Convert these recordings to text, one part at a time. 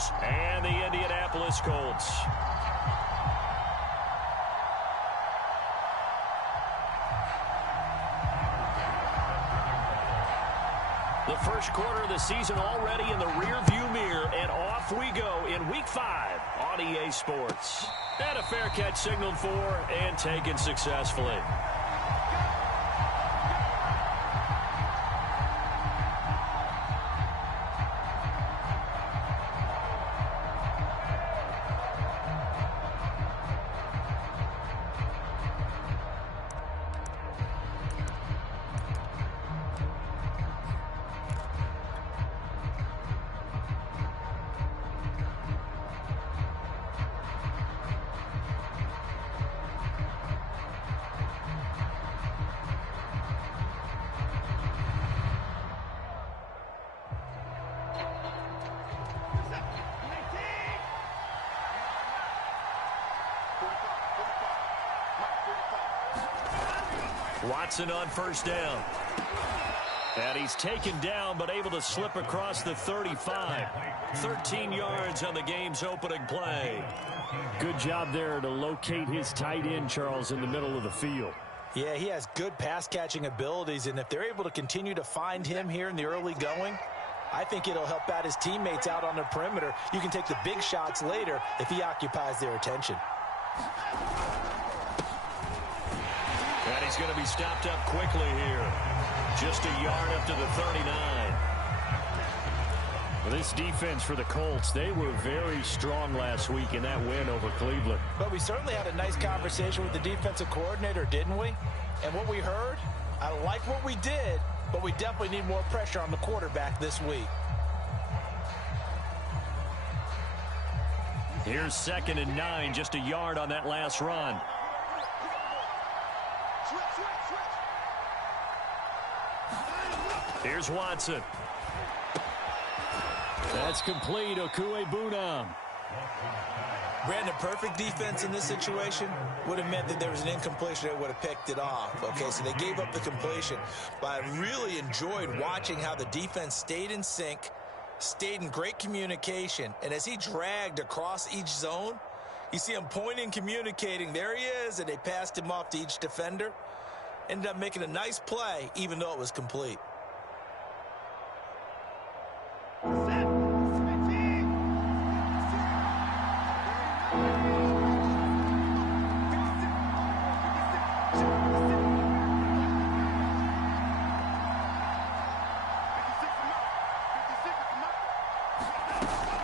Broncos and the Indianapolis Colts. The first quarter of the season already in the rearview mirror, and off we go in Week 5 on EA Sports. And a fair catch signaled for and taken successfully. Watson on first down. And he's taken down, but able to slip across the 35. 13 yards on the game's opening play. Good job there to locate his tight end, Charles, in the middle of the field. Yeah, he has good pass-catching abilities, and if they're able to continue to find him here in the early going, I think it'll help out his teammates out on the perimeter. You can take the big shots later if he occupies their attention. And he's going to be stopped up quickly here. Just a yard up to the 39. Well, this defense for the Colts, they were very strong last week in that win over Cleveland. But we certainly had a nice conversation with the defensive coordinator, didn't we? And what we heard, I like what we did, but we definitely need more pressure on the quarterback this week. Here's 2nd and 9, just a yard on that last run. Here's Watson. That's complete. Okuebunam. Brandon, perfect defense in this situation would have meant that there was an incompletion that would have picked it off. Okay, so they gave up the completion. But I really enjoyed watching how the defense stayed in sync, stayed in great communication. And as he dragged across each zone, you see him pointing, communicating. There he is, and they passed him off to each defender. Ended up making a nice play, even though it was complete.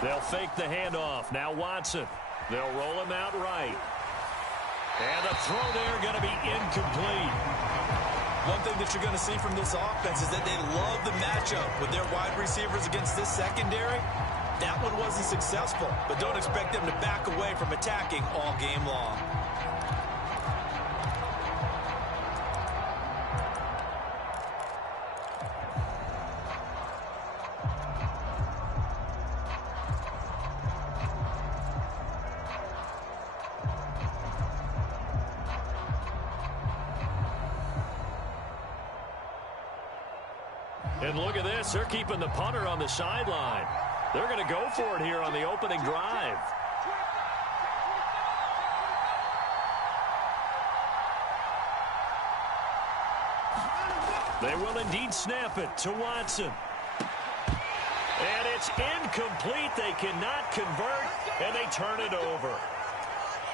They'll fake the handoff. Now Watson. They'll roll him out right. And the throw there going to be incomplete. One thing that you're going to see from this offense is that they love the matchup with their wide receivers against this secondary. That one wasn't successful, but don't expect them to back away from attacking all game long. And look at this. They're keeping the punter on the sideline. They're going to go for it here on the opening drive. They will indeed snap it to Watson. And it's incomplete. They cannot convert, and they turn it over.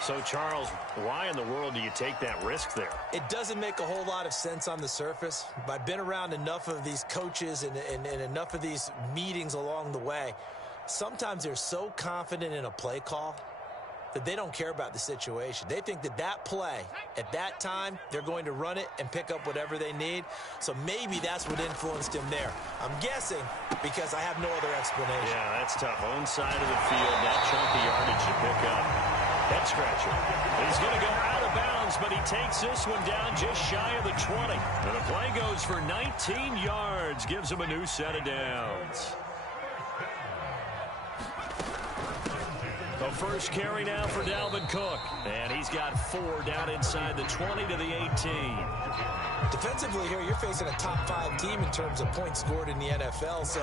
So, Charles, why in the world do you take that risk there? It doesn't make a whole lot of sense on the surface, but I've been around enough of these coaches and enough of these meetings along the way. Sometimes they're so confident in a play call that they don't care about the situation. They think that that play, at that time, they're going to run it and pick up whatever they need. So maybe that's what influenced him there. I'm guessing because I have no other explanation. Yeah, that's tough. Own side of the field, that chunky yardage to pick up. Head scratcher. He's going to go out of bounds, but he takes this one down just shy of the 20. And the play goes for 19 yards, gives him a new set of downs. The first carry now for Dalvin Cook. And he's got 4 down inside the 20 to the 18. Defensively here, you're facing a top 5 team in terms of points scored in the NFL. So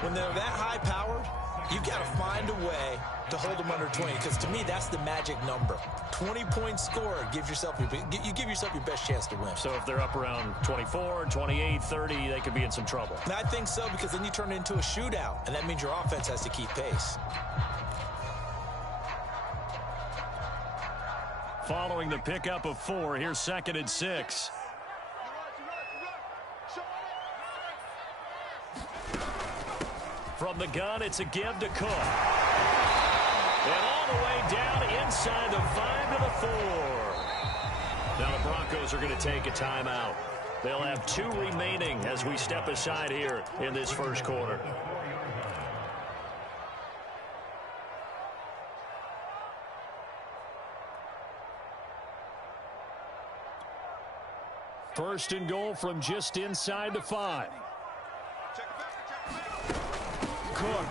when they're that high-powered, You've got to find a way to hold them under 20, because to me, that's the magic number. 20-point score, you give yourself your best chance to win. So if they're up around 24, 28, 30, they could be in some trouble. And I think so, because then you turn it into a shootout, and that means your offense has to keep pace. Following the pickup of 4, here's 2nd and 6. From the gun, it's a give to Cook. And all the way down inside the 5 to the 4. Now the Broncos are going to take a timeout. They'll have 2 remaining as we step aside here in this first quarter. First and goal from just inside the 5. Cook.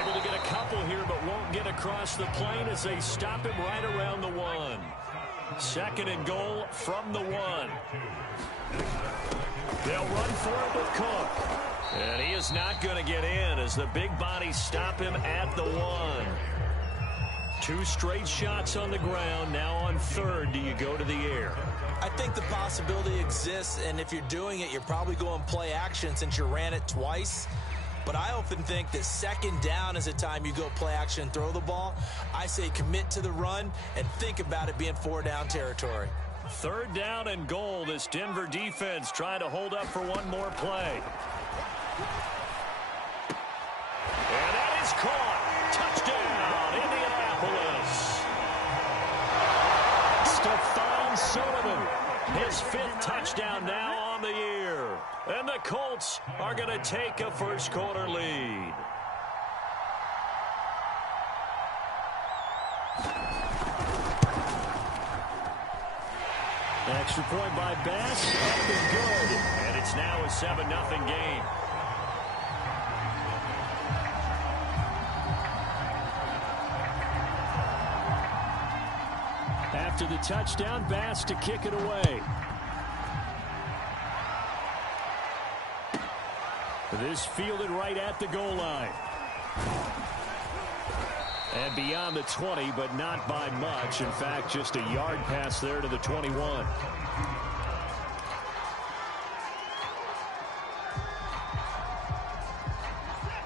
Able to get a couple here, but won't get across the plane as they stop him right around the 1. 2nd and goal from the 1. They'll run for it with Cook. And he is not going to get in as the big bodies stop him at the 1. 2 straight shots on the ground. Now on 3rd, do you go to the air? I think the possibility exists, and if you're doing it, you're probably going play action since you ran it twice. But I often think that 2nd down is a time you go play action and throw the ball. I say commit to the run and think about it being 4-down territory. 3rd down and goal. This Denver defense trying to hold up for one more play. And that is caught. Touchdown, Indianapolis. Stephon Sullivan, his 5th touchdown now on the year. And the Colts are going to take a first quarter lead. Extra point by Bass, up and good. And it's now a 7-0 game. After the touchdown, Bass to kick it away. This fielded right at the goal line. And beyond the 20, but not by much. In fact, just a yard pass there to the 21.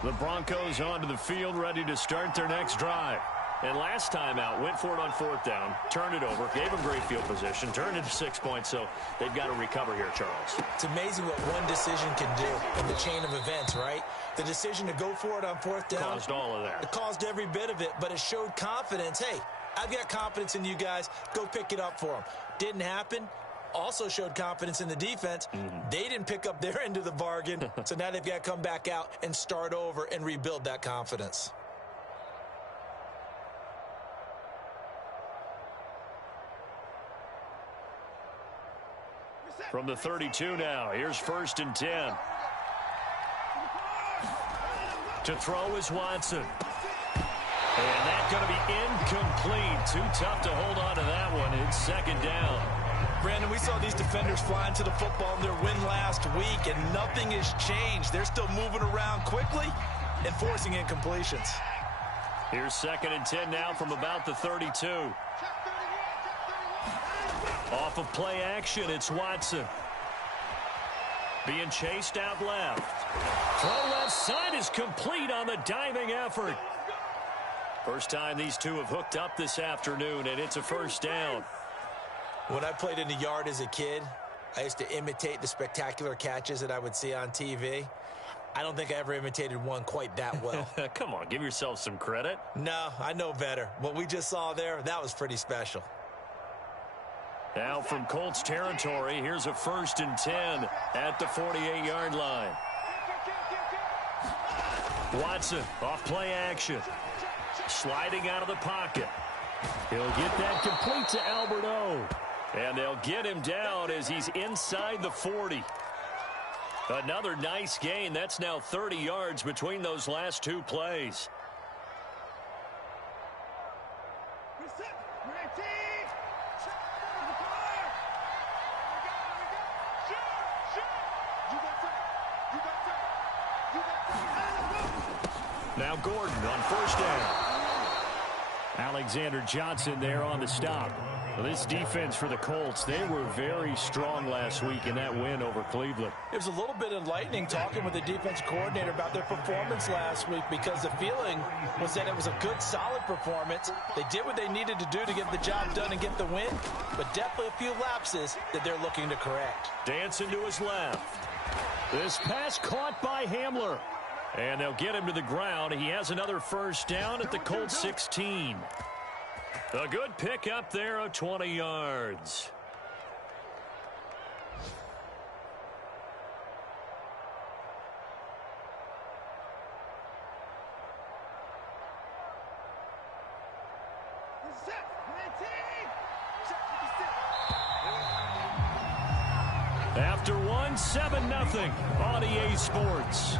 The Broncos onto the field, ready to start their next drive. And last time out, went for it on 4th down, turned it over, gave them great field position, turned it to 6 points, so they've got to recover here, Charles. It's amazing what one decision can do in the chain of events, right? The decision to go for it on 4th down. Caused all of that. It caused every bit of it, but it showed confidence. Hey, I've got confidence in you guys. Go pick it up for them. Didn't happen. Also showed confidence in the defense. They didn't pick up their end of the bargain, so now they've got to come back out and start over and rebuild that confidence. From the 32 now, here's 1st and 10. To throw is Watson. And that's going to be incomplete. Too tough to hold on to that one. It's 2nd down. Brandon, we saw these defenders flying to the football in their win last week, and nothing has changed. They're still moving around quickly and forcing incompletions. Here's 2nd and 10 now from about the 32. Off of play action, it's Watson. Being chased out left. Throw left side is complete on the diving effort. First time these two have hooked up this afternoon, and it's a 1st down. When I played in the yard as a kid, I used to imitate the spectacular catches that I would see on TV. I don't think I ever imitated one quite that well. Come on, give yourself some credit. No, I know better. What we just saw there, that was pretty special. Now from Colts territory, here's a 1st and 10 at the 48-yard line. Watson off play action. Sliding out of the pocket. He'll get that complete to Albert O. And they'll get him down as he's inside the 40. Another nice gain. That's now 30 yards between those last 2 plays. Now Gordon on first down. Alexander Johnson there on the stop. Well, this defense for the Colts, they were very strong last week in that win over Cleveland. It was a little bit enlightening talking with the defense coordinator about their performance last week, because the feeling was that it was a good, solid performance. They did what they needed to do to get the job done and get the win, but definitely a few lapses that they're looking to correct. Dancing to his left. This pass caught by Hamler. And they'll get him to the ground. He has another first down at the Colts 16. A good pick up there of 20 yards. After one, 7-0 on EA Sports.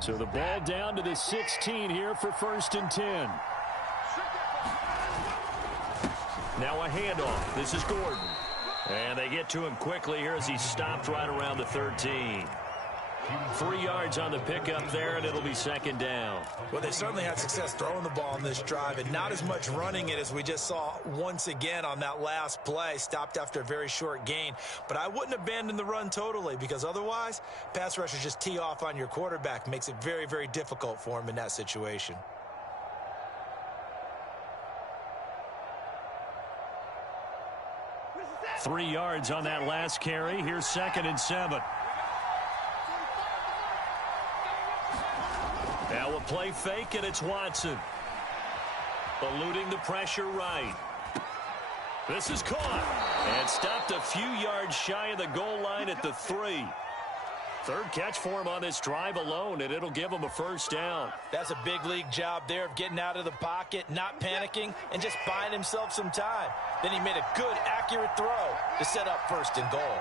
So the ball down to the 16 here for 1st and 10. Now a handoff. This is Gordon. And they get to him quickly here as he stopped right around the 13. 3 yards on the pickup there, and it'll be 2nd down. Well, they certainly had success throwing the ball in this drive, and not as much running it as we just saw once again on that last play. Stopped after a very short gain. But I wouldn't abandon the run totally, because otherwise, pass rushers just tee off on your quarterback. Makes it very, very difficult for him in that situation. Three yards on that last carry. Here's 2nd and 7. Now a play fake, and it's Watson. Eluding the pressure right. This is caught. And stopped a few yards shy of the goal line at the 3. Third catch for him on this drive alone, and it'll give him a first down. That's a big league job there of getting out of the pocket, not panicking, and just buying himself some time. Then he made a good, accurate throw to set up 1st and goal.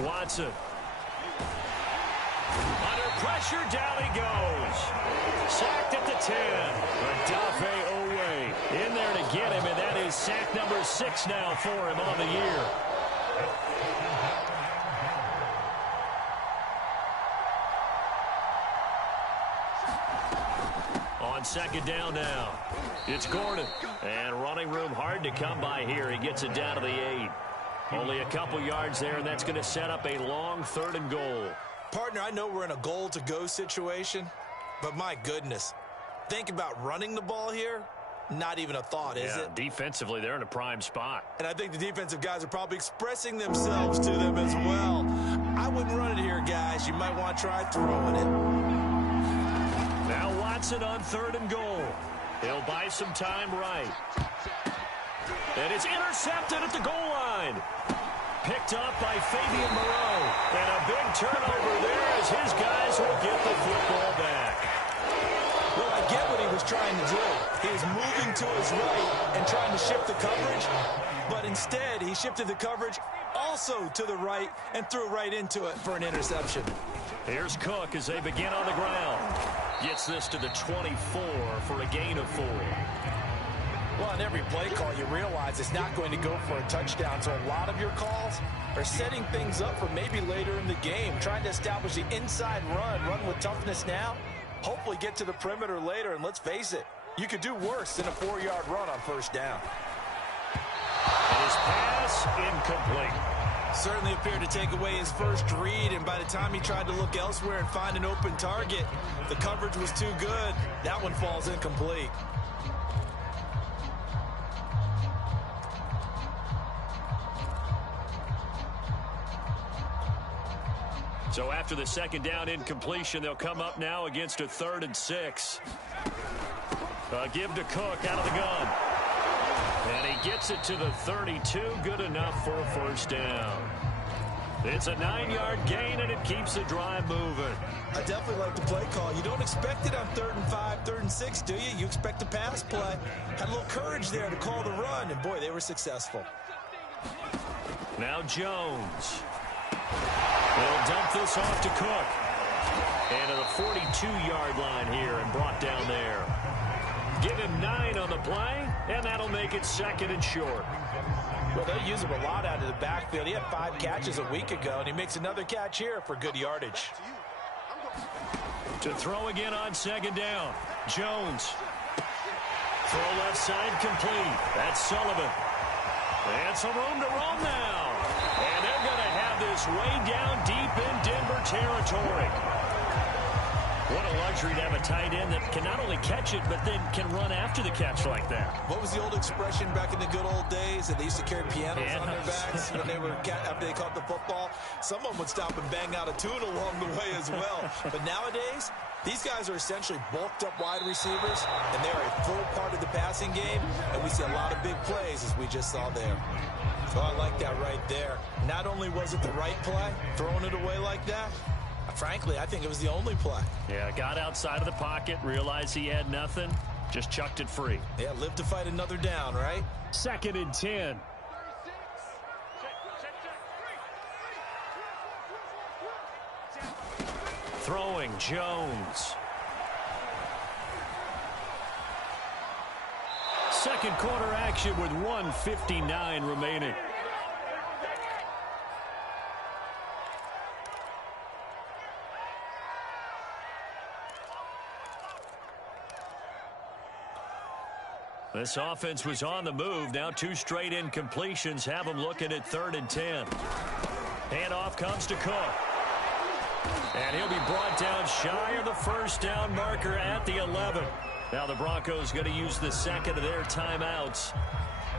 Watson. Under pressure, down he goes. Sacked at the 10. Odafe Owe in there to get him, and that is sack number 6 now for him on the year. On 2nd down now, it's Gordon. And running room hard to come by here. He gets it down to the 8. Only a couple yards there, and that's going to set up a long 3rd and goal. Partner, I know we're in a goal-to-go situation, but my goodness, think about running the ball here. Not even a thought, is it? Defensively, they're in a prime spot. And I think the defensive guys are probably expressing themselves to them as well. I wouldn't run it here, guys. You might want to try throwing it. Now Watson on 3rd and goal. He'll buy some time right. And it's intercepted at the goal line. Picked up by Fabian Moreau. And a big turnover there as his guys will get the football back. Well, I get what he was trying to do. He was moving to his right and trying to shift the coverage. But instead, he shifted the coverage also to the right and threw right into it for an interception. Here's Cook as they begin on the ground. Gets this to the 24 for a gain of 4. Well, on every play call, you realize it's not going to go for a touchdown. So a lot of your calls are setting things up for maybe later in the game, trying to establish the inside run with toughness now, hopefully get to the perimeter later. And let's face it, you could do worse than a 4-yard run on 1st down. And his pass incomplete. Certainly appeared to take away his first read, and by the time he tried to look elsewhere and find an open target, the coverage was too good. That one falls incomplete. So after the 2nd down incompletion, they'll come up now against a 3rd and 6. Give to Cook out of the gun. And he gets it to the 32. Good enough for a first down. It's a 9-yard gain, and it keeps the drive moving. I definitely like the play call. You don't expect it on 3rd and 5, 3rd and 6, do you? You expect a pass play. Had a little courage there to call the run, and boy, they were successful. Now Jones. They'll dump this off to Cook. And to the 42-yard line here and brought down there. Give him 9 on the play, and that'll make it 2nd and short. Well, they use him a lot out of the backfield. He had 5 catches a week ago, and he makes another catch here for good yardage. To throw again on 2nd down. Jones. Throw left side complete. That's Sullivan. And some room to roam now. And they're going to have this way down deep in Denver territory. What a luxury to have a tight end that can not only catch it, but then can run after the catch like that. What was the old expression back in the good old days that they used to carry pianos on their backs when they were after they caught the football? Someone would stop and bang out a tune along the way as well. But nowadays, these guys are essentially bulked up wide receivers, and they're a full part of the passing game, and we see a lot of big plays as we just saw there. Oh, I like that right there. Not only was it the right play, throwing it away like that, frankly, I think it was the only play. Yeah, got outside of the pocket, realized he had nothing, just chucked it free. Yeah, live to fight another down, right? 2nd and 10. Throwing Jones. Second quarter action with 1:59 remaining. This offense was on the move. Now 2 straight incompletions have them looking at 3rd and 10. Handoff comes to Cook. And he'll be brought down shy of the 1st down marker at the 11. Now the Broncos going to use the 2nd of their timeouts.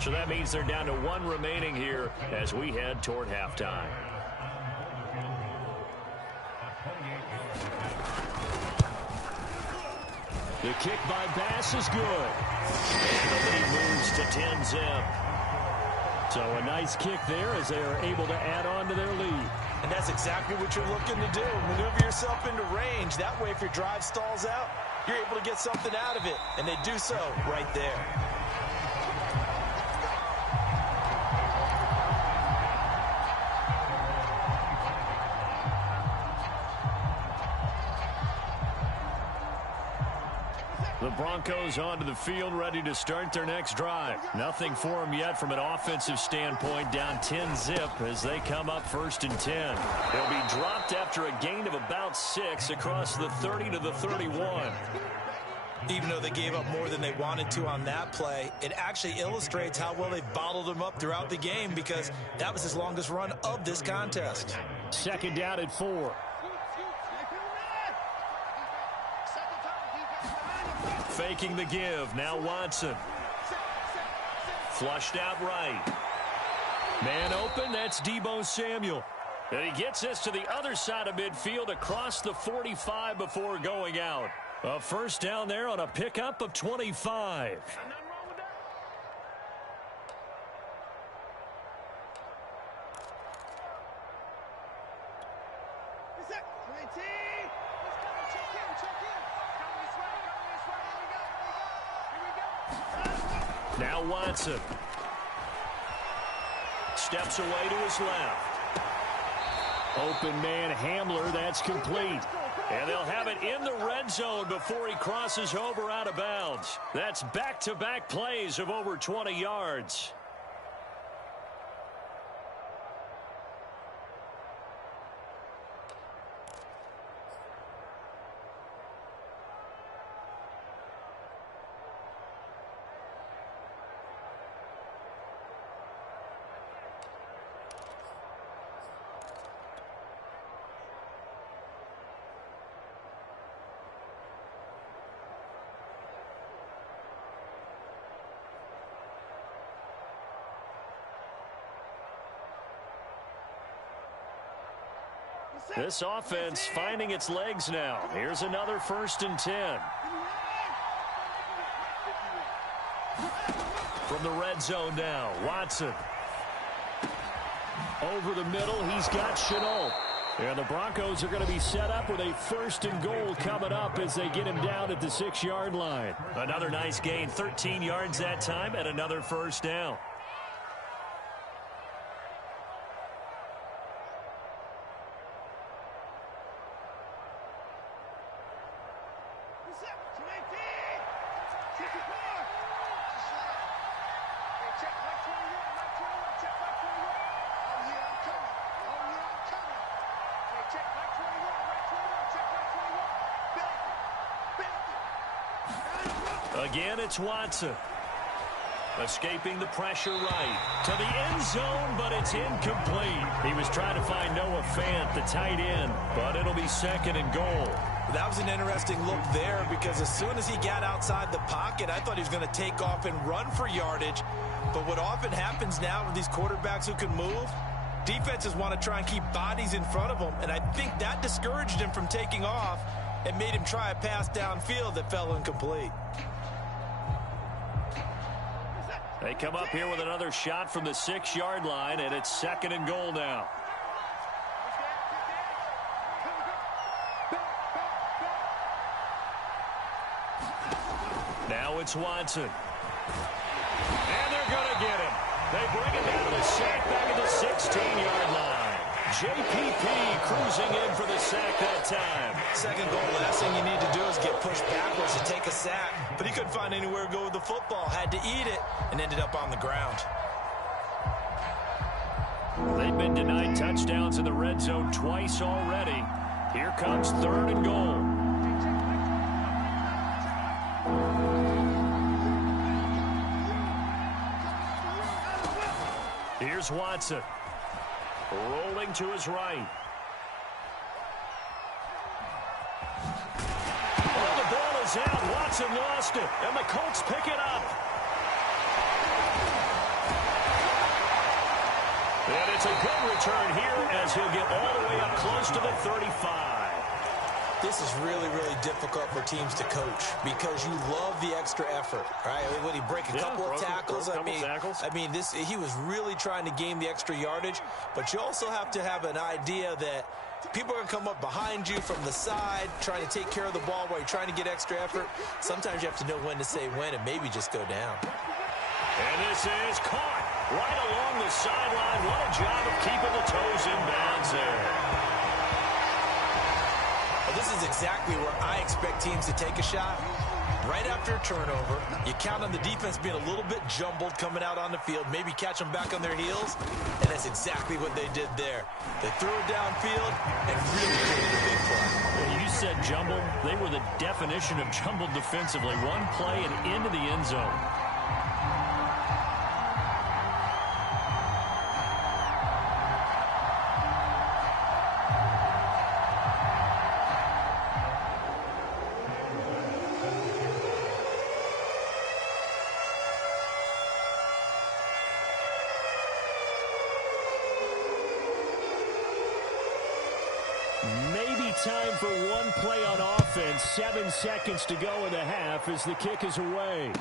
So that means they're down to 1 remaining here as we head toward halftime. The kick by Bass is good. And the lead moves to 10-zip. So a nice kick there as they are able to add on to their lead. And that's exactly what you're looking to do. Maneuver yourself into range. That way, if your drive stalls out, you're able to get something out of it. And they do so right there. The Broncos onto the field, ready to start their next drive. Nothing for them yet from an offensive standpoint, down 10-zip as they come up 1st and 10. They'll be dropped after a gain of about 6 across the 30 to the 31. Even though they gave up more than they wanted to on that play, it actually illustrates how well they bottled them up throughout the game because that was his longest run of this contest. 2nd down at 4. Faking the give. Now Watson. Flushed out right. Man open. That's Deebo Samuel. And he gets this to the other side of midfield across the 45 before going out. A 1st down there on a pickup of 25. Now Watson. Steps away to his left. Open man Hamler, that's complete. And they'll have it in the red zone before he crosses over out of bounds. That's back-to-back plays of over 20 yards. This offense finding its legs now. Here's another 1st and 10. From the red zone now, Watson. Over the middle, he's got Chenault. And the Broncos are going to be set up with a 1st and goal coming up as they get him down at the 6-yard line. Another nice gain, 13 yards that time, and another first down. Again, it's Watson. Escaping the pressure right. To the end zone, but it's incomplete. He was trying to find Noah Fant, the tight end, but it'll be 2nd and goal. That was an interesting look there because as soon as he got outside the pocket, I thought he was going to take off and run for yardage. But what often happens now with these quarterbacks who can move, defenses want to try and keep bodies in front of them, and I think that discouraged him from taking off and made him try a pass downfield that fell incomplete. They come up here with another shot from the 6-yard line, and it's 2nd and goal now. Now it's Watson. And they're going to get him. They bring him down to the sack back at the 16-yard line. JPP cruising in for the sack that time. 2nd goal, last thing you need to do is get pushed backwards to take a sack. But he couldn't find anywhere to go with the football. Had to eat it and ended up on the ground. They've been denied touchdowns in the red zone twice already. Here comes 3rd and goal. Here's Watson. Rolling to his right. Oh, the ball is out. Watson lost it, and the Colts pick it up. And it's a good return here as he'll get all the way up close to the 35. This is really, really difficult for teams to coach because you love the extra effort, right? When he break a couple of tackles, I mean, he was really trying to gain the extra yardage, but you also have to have an idea that people are going to come up behind you from the side, trying to take care of the ball while you're trying to get extra effort. Sometimes you have to know when to say when and maybe just go down. And this is caught right along the sideline. What a job of keeping the toes in bounds there. This is exactly where I expect teams to take a shot. Right after a turnover, you count on the defense being a little bit jumbled coming out on the field, maybe catch them back on their heels, and that's exactly what they did there. They threw it downfield and really created a big play. Well, you said jumbled. They were the definition of jumbled defensively. One play and into the end zone. Time for one play on offense. 7 seconds to go in the half as the kick is away.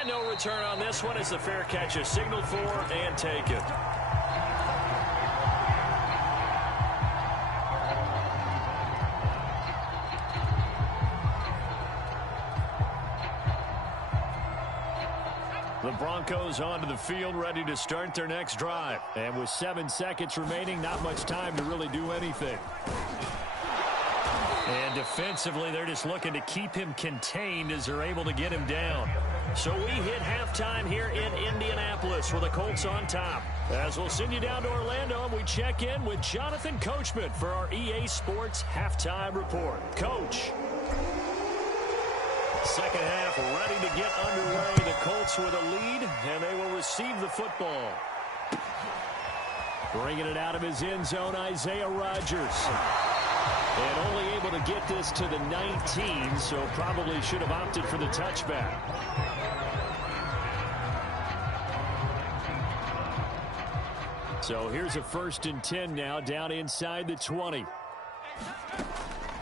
And no return on this one as the fair catch is signaled for and taken. The Broncos onto the field ready to start their next drive. And with 7 seconds remaining, not much time to really do anything. And defensively, they're just looking to keep him contained as they're able to get him down. So we hit halftime here in Indianapolis with the Colts on top. As we'll send you down to Orlando, and we check in with Jonathan Coachman for our EA Sports Halftime Report. Coach. Second half ready to get underway. The Colts with a lead, and they will receive the football. Bringing it out of his end zone, Isaiah Rodgers. And only able to get this to the 19, so probably should have opted for the touchback. So here's a 1st and 10 now, down inside the 20.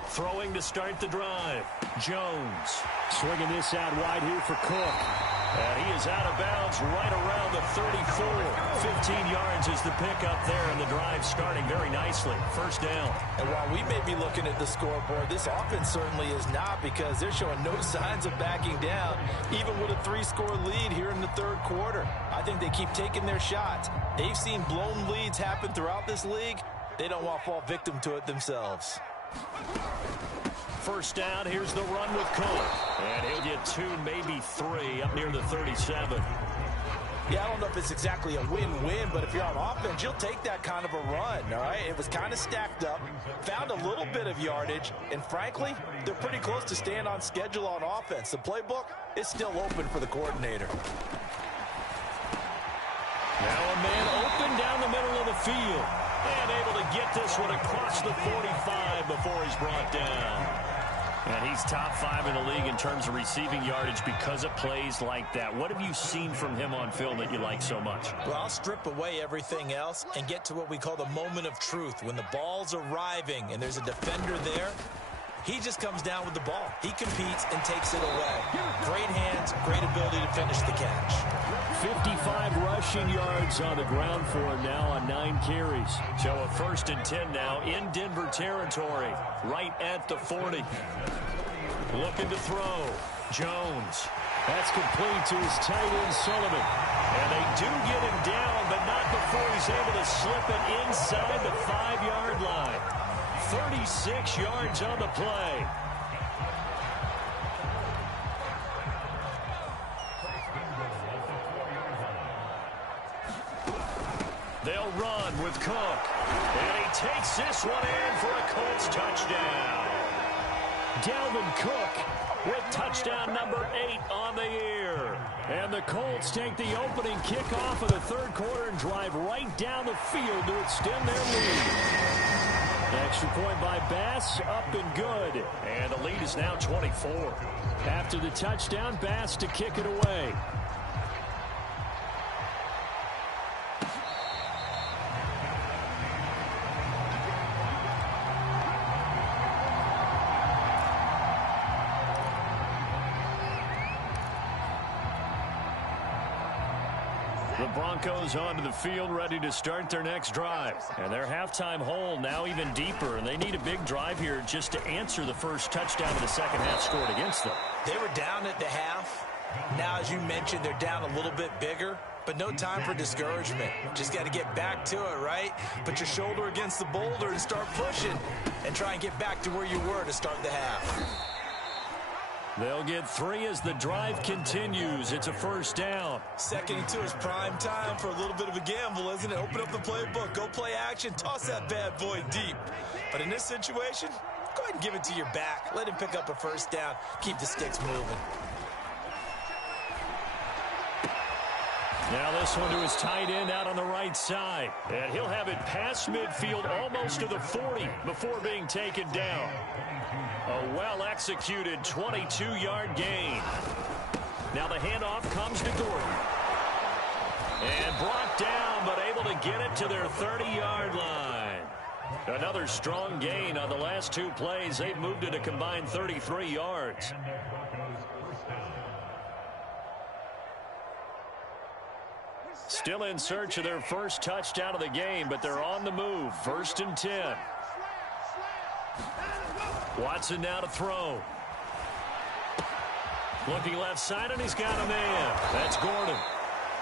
Throwing to start the drive. Jones. Swinging this out wide here for Cook. And he is out of bounds right around the 34. 15 yards is the pickup there, and the drive starting very nicely. First down. And while we may be looking at the scoreboard, this offense certainly is not, because they're showing no signs of backing down, even with a 3-score lead here in the third quarter. I think they keep taking their shots. They've seen blown leads happen throughout this league. They don't want to fall victim to it themselves. First down, here's the run with Cook. And he'll get 2, maybe 3, up near the 37. Yeah, I don't know if it's exactly a win-win, but if you're on offense, you'll take that kind of a run, all right? It was kind of stacked up, found a little bit of yardage, and frankly, they're pretty close to staying on schedule on offense. The playbook is still open for the coordinator. Now a man open down the middle of the field. And able to get this one across the 45 before he's brought down. And he's top 5 in the league in terms of receiving yardage because of plays like that. What have you seen from him on film that you like so much? Well, I'll strip away everything else and get to what we call the moment of truth. When the ball's arriving and there's a defender there, he just comes down with the ball. He competes and takes it away. Great hands, great ability to finish the catch. 55 rushing yards on the ground for him now on 9 carries. So a 1st and 10 now in Denver territory, right at the 40. Looking to throw. Jones. That's complete to his tight end, Sullivan. And they do get him down, but not before he's able to slip it inside the 5-yard line. 36 yards on the play. They'll run with Cook. And he takes this one in for a Colts touchdown. Dalvin Cook with touchdown number 8 on the year. And the Colts take the opening kickoff of the third quarter and drive right down the field to extend their lead. Extra point by Bass, up and good. And the lead is now 24. After the touchdown, Bass to kick it away. The Broncos onto the field, ready to start their next drive. And their halftime hole now even deeper, and they need a big drive here just to answer the first touchdown of the second half scored against them. They were down at the half. Now, as you mentioned, they're down a little bit bigger, but no time for discouragement. Just got to get back to it, right? Put your shoulder against the boulder and start pushing, and try and get back to where you were to start the half. They'll get 3 as the drive continues. It's a first down. 2nd and 2 is prime time for a little bit of a gamble, isn't it? Open up the playbook, go play action, toss that bad boy deep. But in this situation, go ahead and give it to your back. Let him pick up a first down. Keep the sticks moving. Now this one to his tight end out on the right side. And he'll have it past midfield almost to the 40 before being taken down. A well-executed 22-yard gain. Now the handoff comes to Gordon. And brought down, but able to get it to their 30-yard line. Another strong gain on the last 2 plays. They've moved it a combined 33 yards. Still in search of their first touchdown of the game, but they're on the move. 1st and 10. Watson now to throw. Looking left side, and he's got a man. That's Gordon.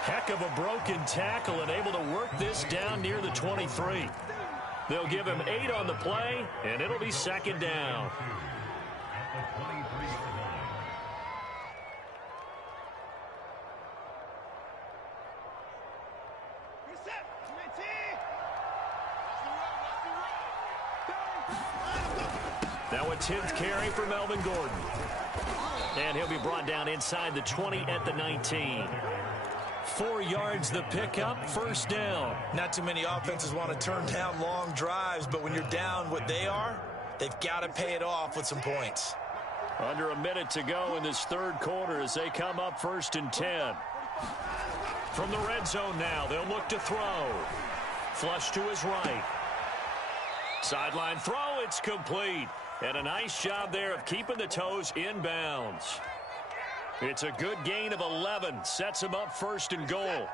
Heck of a broken tackle and able to work this down near the 23. They'll give him 8 on the play, and it'll be 2nd down. Now a 10th carry for Melvin Gordon. And he'll be brought down inside the 20 at the 19. 4 yards the pickup, first down. Not too many offenses want to turn down long drives, but when you're down what they are, they've got to pay it off with some points. Under a minute to go in this third quarter as they come up 1st and 10. From the red zone now, they'll look to throw. Flush to his right. Sideline throw, it's complete. And a nice job there of keeping the toes in bounds. It's a good gain of 11. Sets him up first and goal.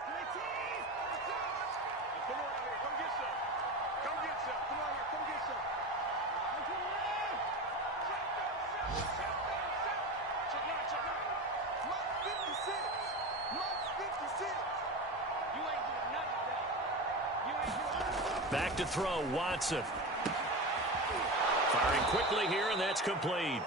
Back to throw, Watson. Firing quickly here, and that's complete.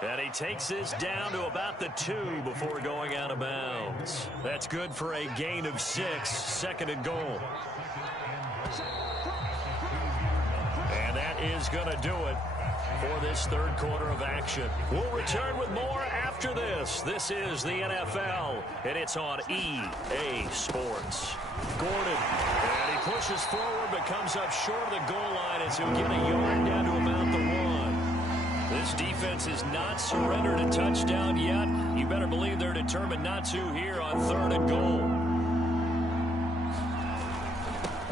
And he takes this down to about the 2 before going out of bounds. That's good for a gain of 6, second and goal. And that is going to do it for this third quarter of action. We'll return with more after this. This is the NFL, and it's on EA Sports. Gordon, and he pushes forward but comes up short of the goal line as he'll get a yard down to about the 1. This defense has not surrendered a touchdown yet. You better believe they're determined not to here on third and goal.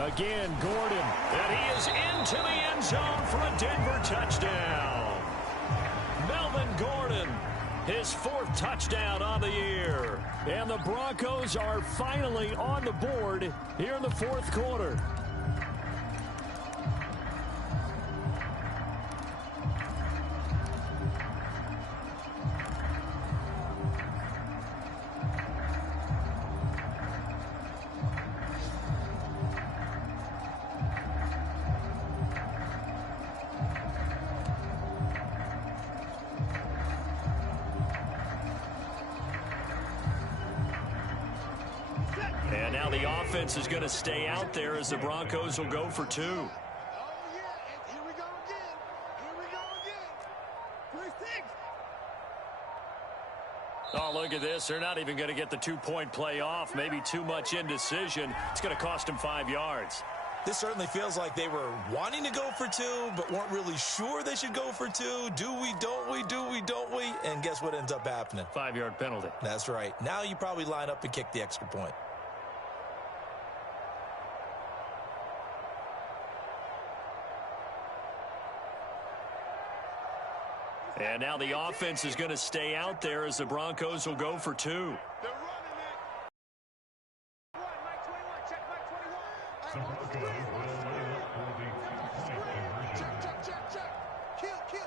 Again, Gordon, and he is into the end zone for a Denver touchdown. Melvin Gordon, his 4th touchdown on the year. And the Broncos are finally on the board here in the 4th quarter. And now the offense is going to stay out there as the Broncos will go for 2. Here we go again. Here we go again. 3-6. Oh, look at this. They're not even going to get the 2-point play off. Maybe too much indecision. It's going to cost them 5 yards. This certainly feels like they were wanting to go for 2, but weren't really sure they should go for 2. Do we, don't we, do we, don't we? And guess what ends up happening? 5-yard penalty. That's right. Now you probably line up and kick the extra point. And now the offense is going to stay out there as the Broncos will go for 2. They're running it. Mike 21. Check Mike 21. Check. Kill.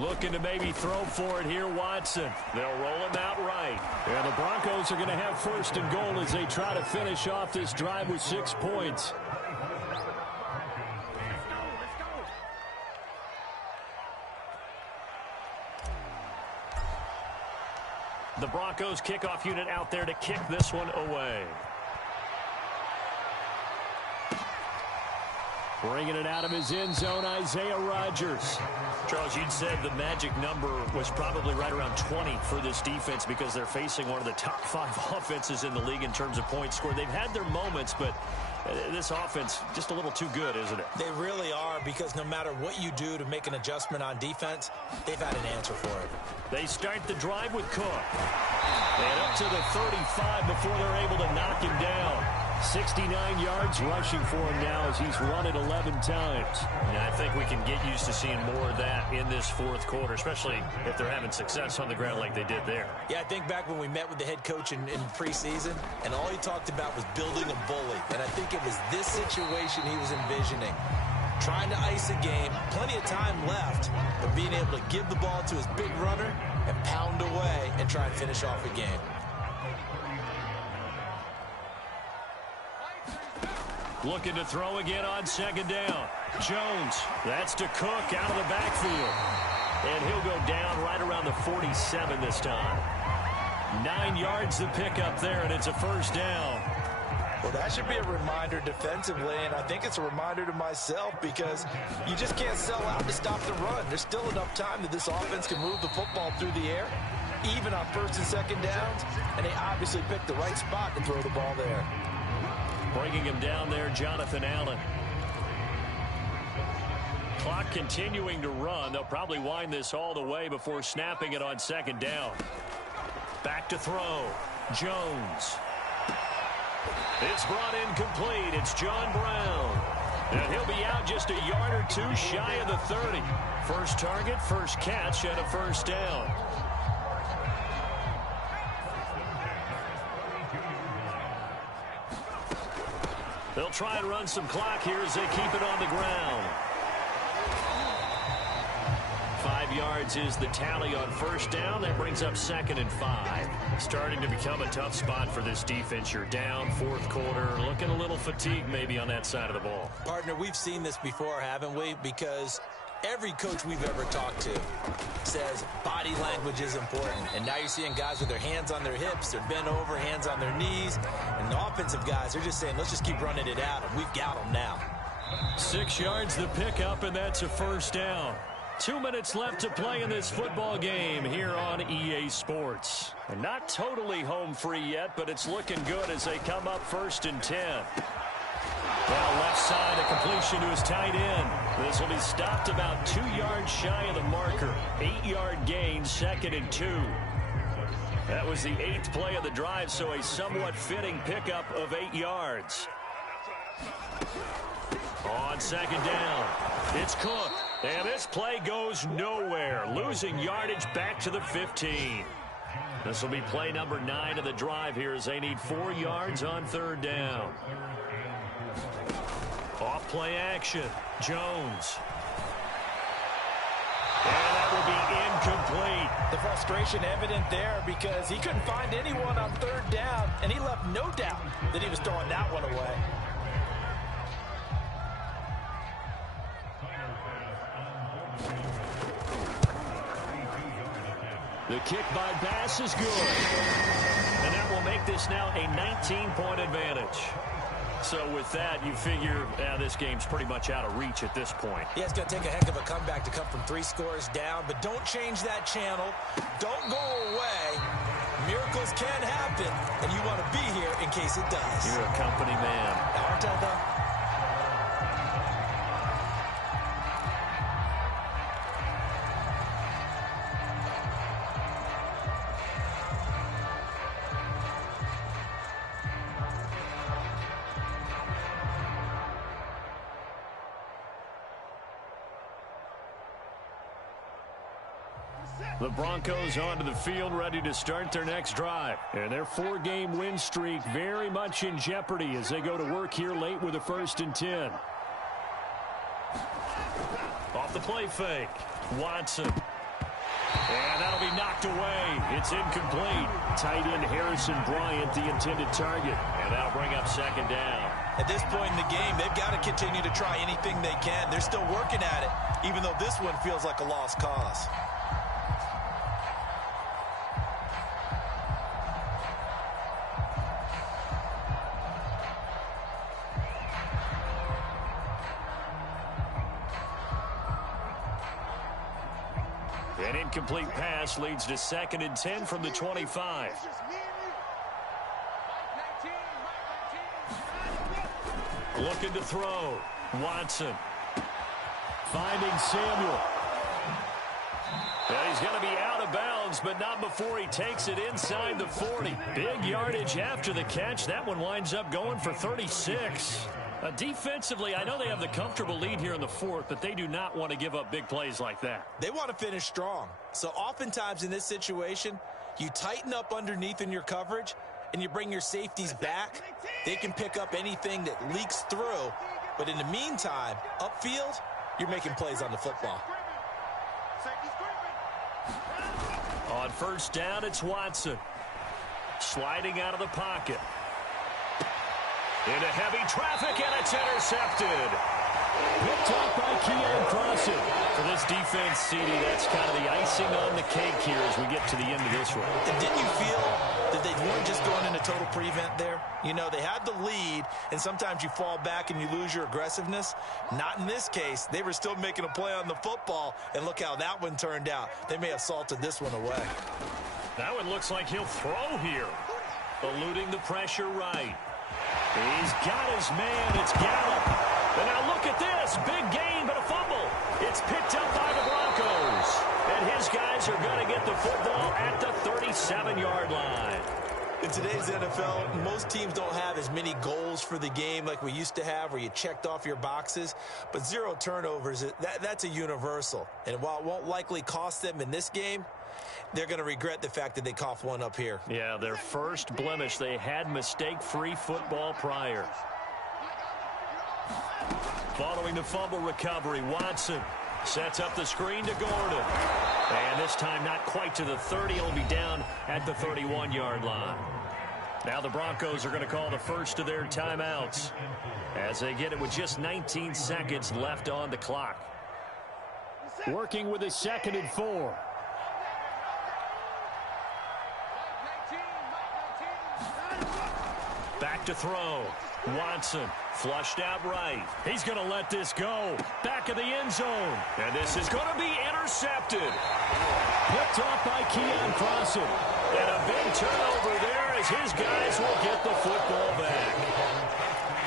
Looking to maybe throw for it here, Watson. They'll roll him out right. And the Broncos are going to have first and goal as they try to finish off this drive with 6 points. The Broncos kickoff unit out there to kick this one away. Bringing it out of his end zone, Isaiah Rodgers. Charles, you'd said the magic number was probably right around 20 for this defense because they're facing one of the top 5 offenses in the league in terms of points scored. They've had their moments, but this offense just a little too good, isn't it? They really are, because no matter what you do to make an adjustment on defense, they've had an answer for it. They start the drive with Cook. And up to the 35 before they're able to knock him down. 69 yards rushing for him now as he's run it 11 times. Yeah, I think we can get used to seeing more of that in this 4th quarter, especially if they're having success on the ground like they did there. Yeah, I think back when we met with the head coach in preseason, and all he talked about was building a bully. And I think it was this situation he was envisioning. Trying to ice a game, plenty of time left, but being able to give the ball to his big runner and pound away and try and finish off a game. Looking to throw again on second down. Jones, that's to Cook out of the backfield. And he'll go down right around the 47 this time. 9 yards to pick up there, and it's a first down. Well, that should be a reminder defensively, and I think it's a reminder to myself, because you just can't sell out to stop the run. There's still enough time that this offense can move the football through the air, even on first and second downs, and they obviously picked the right spot to throw the ball there. Bringing him down there, Jonathan Allen. Clock continuing to run. They'll probably wind this all the way before snapping it on second down. Back to throw. Jones. It's brought in complete. It's John Brown. And he'll be out just a yard or two shy of the 30. First target, first catch, and a first down. They'll try and run some clock here as they keep it on the ground. 5 yards is the tally on first down. That brings up 2nd and 5. Starting to become a tough spot for this defense. You're down, fourth quarter, looking a little fatigued maybe on that side of the ball. Partner, we've seen this before, haven't we? Because every coach we've ever talked to says body language is important. And now you're seeing guys with their hands on their hips, they're bent over, hands on their knees. And the offensive guys, they're just saying, let's just keep running it out, and we've got them now. 6 yards the pickup, and that's a first down. 2 minutes left to play in this football game here on EA Sports. And not totally home free yet, but it's looking good as they come up 1st and 10. Well, left side, a completion to his tight end. This will be stopped about 2 yards shy of the marker. 8-yard gain, 2nd and 2. That was the 8th play of the drive, so a somewhat fitting pickup of 8 yards. On 2nd down, it's Cook. And this play goes nowhere, losing yardage back to the 15. This will be play number 9 of the drive here as they need 4 yards on 3rd down. Off play action, Jones. And that will be incomplete. The frustration evident there because he couldn't find anyone on 3rd down, and he left no doubt that he was throwing that one away. The kick by Bass is good. And that will make this now a 19-point advantage. So with that, you figure this game's pretty much out of reach at this point. Yeah, it's going to take a heck of a comeback to come from 3 scores down, but don't change that channel. Don't go away. Miracles can happen, and you want to be here in case it does. You're a company man. Aren't I, though? The Broncos onto the field, ready to start their next drive. And their 4-game win streak very much in jeopardy as they go to work here late with a 1st and 10. Off the play fake, Watson. And that'll be knocked away. It's incomplete. Tight end Harrison Bryant, the intended target. And that'll bring up 2nd down. At this point in the game, they've got to continue to try anything they can. They're still working at it, even though this one feels like a lost cause. An incomplete pass leads to 2nd and 10 from the 25. Looking to throw. Watson. Finding Samuel. Well, he's going to be out of bounds, but not before he takes it inside the 40. Big yardage after the catch. That one winds up going for 36. Defensively, I know they have the comfortable lead here in the 4th, but they do not want to give up big plays like that. They want to finish strong. So oftentimes in this situation, you tighten up underneath in your coverage, and you bring your safeties back. They can pick up anything that leaks through. But in the meantime, upfield, you're making plays on the football. On 1st down, it's Watson. Sliding out of the pocket. Into heavy traffic, and it's intercepted. Picked up by PICKIN Crossing. For this defense, CD, that's kind of the icing on the cake here as we get to the end of this one. And didn't you feel that they weren't just going into total prevent there? You know, they had the lead, and sometimes you fall back and you lose your aggressiveness. Not in this case. They were still making a play on the football, and look how that one turned out. They may have salted this one away. That one looks like he'll throw here. Eluding the pressure right. He's got his man. It's Gallup. And now look at this. Big gain, but a fumble. It's picked up by the Broncos. And his guys are going to get the football at the 37-yard line. In today's NFL, most teams don't have as many goals for the game like we used to have where you checked off your boxes. But 0 turnovers, that's a universal. And while it won't likely cost them in this game, they're going to regret the fact that they coughed one up here. Yeah, their first blemish. They had mistake-free football prior. Following the fumble recovery, Watson sets up the screen to Gordon. And this time not quite to the 30. He'll be down at the 31-yard line. Now the Broncos are going to call the first of their timeouts as they get it with just 19 seconds left on the clock. Working with a 2nd and 4. Back to throw. Watson flushed out right. He's going to let this go. Back of the end zone. And this is going to be intercepted. Picked off by Keon Crossen. And a big turnover there as his guys will get the football back.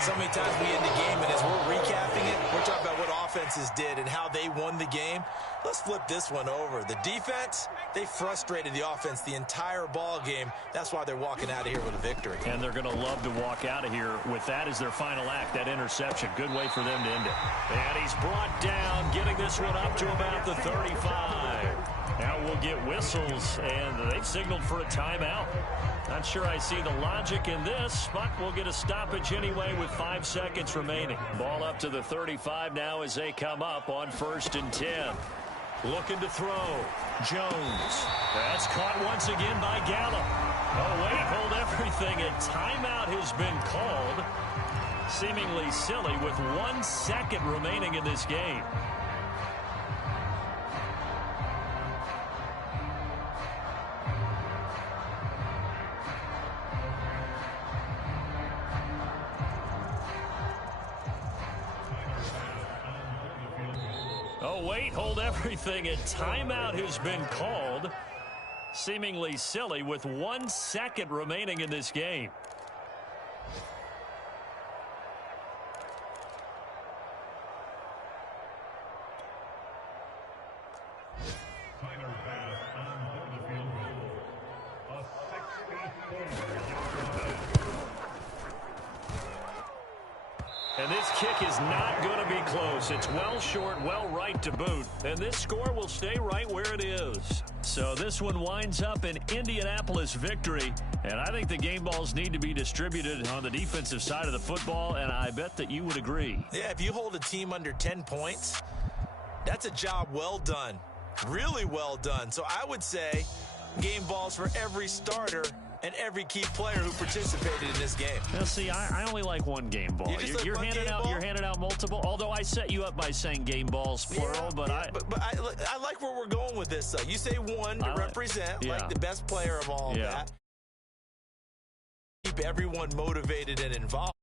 So many times we end the game, and as we're recapping it, we're talking about what offenses did and how they won the game. Let's flip this one over. The defense, they frustrated the offense the entire ball game. That's why they're walking out of here with a victory. And they're going to love to walk out of here with that as their final act, that interception. Good way for them to end it. And he's brought down, getting this one up to about the 35. Now we'll get whistles, and they've signaled for a timeout. Not sure I see the logic in this, but we'll get a stoppage anyway with 5 seconds remaining. Ball up to the 35 now as they come up on 1st and 10. Looking to throw. Jones. That's caught once again by Gallup. Oh, wait, hold everything. A timeout has been called. Seemingly silly with 1 second remaining in this game. Oh, wait, hold everything. A timeout has been called. Seemingly silly with 1 second remaining in this game. And this kick is not going to be close. It's well short, well right to boot. And this score will stay right where it is. So this one winds up an Indianapolis victory. And I think the game balls need to be distributed on the defensive side of the football. And I bet that you would agree. Yeah, if you hold a team under 10 points, that's a job well done. Really well done. So I would say game balls for every starter and every key player who participated in this game. Now, see, I only like one game ball. You're handing out multiple. Although I set you up by saying game balls plural, but I like where we're going with this. You say one to represent like the best player of all of that. Keep everyone motivated and involved.